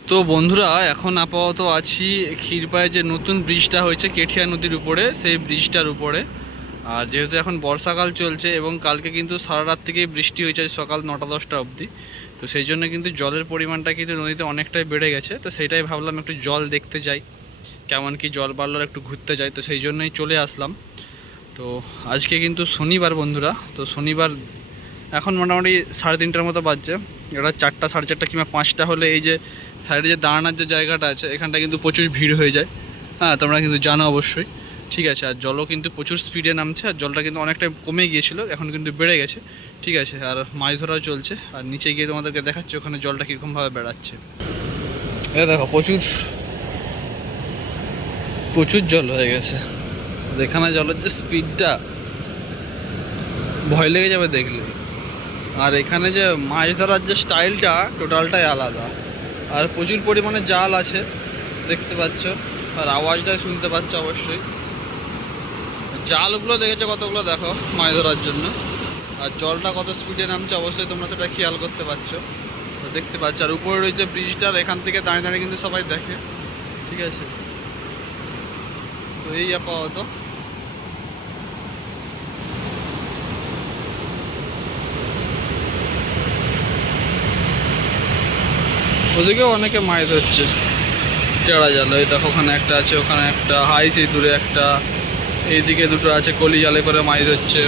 তো বন্ধুরা, এখন আপাতত আছি ক্ষীরপায়ে যে নতুন ব্রিজটা হয়েছে কেঠিয়া নদীর উপরে, সেই ব্রিজটার উপরে। আর যেহেতু এখন বর্ষাকাল চলছে এবং কালকে কিন্তু সারা রাত থেকেই বৃষ্টি হয়েছে সকাল নটা দশটা অবধি, তো সেই জন্য কিন্তু জলের পরিমাণটা কিন্তু নদীতে অনেকটাই বেড়ে গেছে। তো সেইটাই ভাবলাম একটু জল দেখতে যাই, কেমন কি জল বাড়লো একটু ঘুরতে যাই, তো সেই জন্যই চলে আসলাম। তো আজকে কিন্তু শনিবার বন্ধুরা, তো শনিবার এখন মোটামুটি সাড়ে তিনটার মতো বাজছে। এটা চারটা, সাড়ে চারটা কিংবা পাঁচটা হলে এই যে সাইডে যে দাঁড়ানোর যে জায়গাটা আছে, এখানটা কিন্তু প্রচুর ভিড় হয়ে যায়। হ্যাঁ তোমরা কিন্তু জানো অবশ্যই। ঠিক আছে, আর জলও কিন্তু প্রচুর স্পিডে নামছে, আর জলটা কিন্তু অনেকটা কমে গিয়েছিল, এখন কিন্তু বেড়ে গেছে। ঠিক আছে, আর মাছ ধরাও চলছে, আর নিচে গিয়ে তোমাদেরকে দেখাচ্ছে ওখানে জলটা কীরকমভাবে বেড়াচ্ছে। এ দেখো, প্রচুর প্রচুর জল হয়ে গেছে। এখানে জলের যে স্পিডটা ভয় লেগে যাবে দেখলে। আর এখানে যে মাছ ধরার যে স্টাইলটা, টোটালটাই আলাদা। আর প্রচুর পরিমাণে জাল আছে, দেখতে পাচ্ছ। আর আওয়াজটা শুনতে পাচ্ছ অবশ্যই। জালগুলো দেখেছ কতগুলো? দেখো মাছ ধরার জন্য। আর জলটা কত স্পিডে নামছে অবশ্যই তোমরা সেটা খেয়াল করতে পারছ। দেখতে পাচ্ছ। আর উপরে রয়েছে ব্রিজটার এখান থেকে দাঁড়িয়ে দাঁড়িয়ে কিন্তু সবাই দেখে। ঠিক আছে? তো এই আপাতত। ওদিকেও অনেকে মাছ ধরছে। টেড়া জাল, এই দেখো ওখানে একটা আছে, ওখানে একটা হাই সেই দূরে একটা, এইদিকে দুটো আছে, কলি জালে করে মাছ ধরছে।